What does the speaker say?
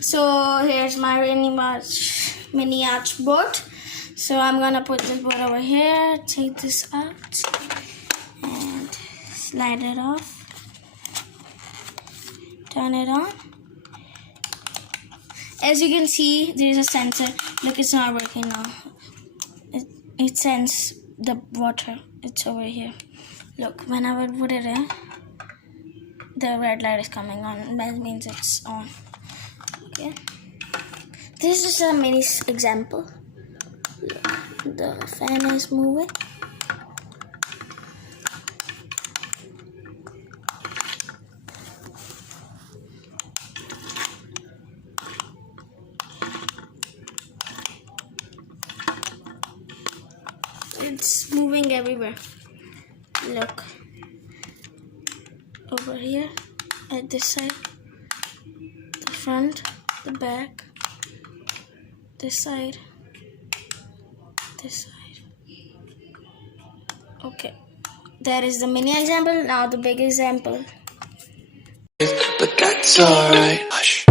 So here's my mini yatch board. So I'm gonna put this board over here, take this out and slide it off, turn it on. As you can see, there's a sensor. Look, it's not working now. It sends the water. It's over here. Look, when I would put it in, the red light is coming on. That means it's on. Okay. This is a mini example. Look, the fan is moving. It's moving everywhere. Look, over here at this side, the front, the back, this side, this side. Okay, that is the mini example. Now the big example. But that's alright. Hush.